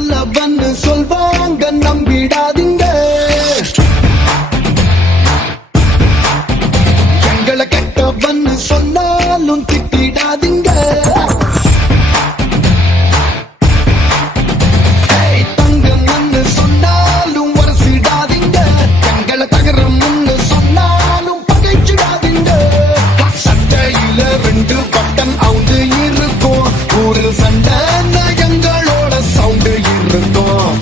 நல்லவன்னு சொல்வாங்க நம்பிடாதீங்க. எங்களை கெட்டவன்னு சொன்னாலும் திட்டிடாதீங்க. தங்கம்னு சொன்னாலும் வரசிடாதீங்க. எங்களை தகரம்னு சொன்னாலும் பகைச்சிடாதீங்க. சட்டையில 2 பட்டன் அவுந்து இருக்கும். ஊரில் சண்டை எங்களோட சவுண்டு இருக்கும்.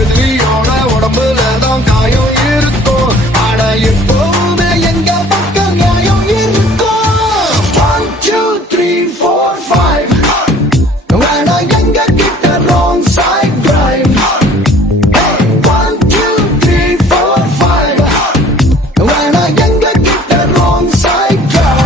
எதிரியோட உடம்புல தான் காயம் இருக்கும். ஆனா எப்போதுமே எங்க பக்கம் நியாயம் இருக்கும். 1 2 3 4 5 வேணா எங்க கிட்ட wrong side drive. 1 2 3 4 5 வேணா எங்க கிட்ட wrong side drive.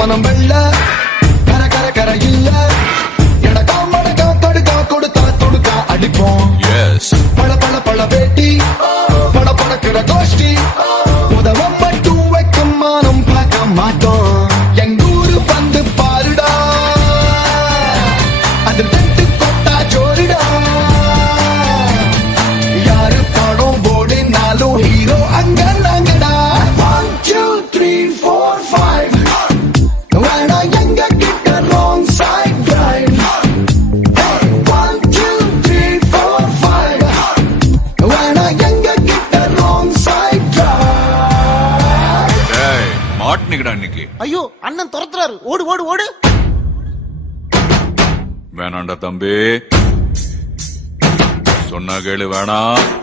மனம் வெள்ள கர கர கர இல்ல. எடக்கா மடக்கா தடுக்கா கொடுத்தா தொடுக்கா அடிப்போம். பழ பழ பழ வேட்டி பட படக்கிற கோஷ்டி. உதவம் மட்டும் வைக்கும் மானம் பார்க்க மாட்டோம். எங்கூரு வந்து பாருடா அது தட்டு கொட்டா ஜோரிடா. யாரு படம் போடினாலும் ஹீரோ அங்க நாங்கடா. 1 2 3 4 5 வேணா எங்க கிட்ட wrong side drive. 1 2 3 4 5 வேணா எங்க கிட்ட wrong side drive. மாட்டினிக்கடா இன்னைக்கு. ஐயோ அண்ணன் துரத்துறாரு. ஓடு ஓடு ஓடு. வேணாண்டா தம்பி, சொன்னா கேளு. வேணாம்.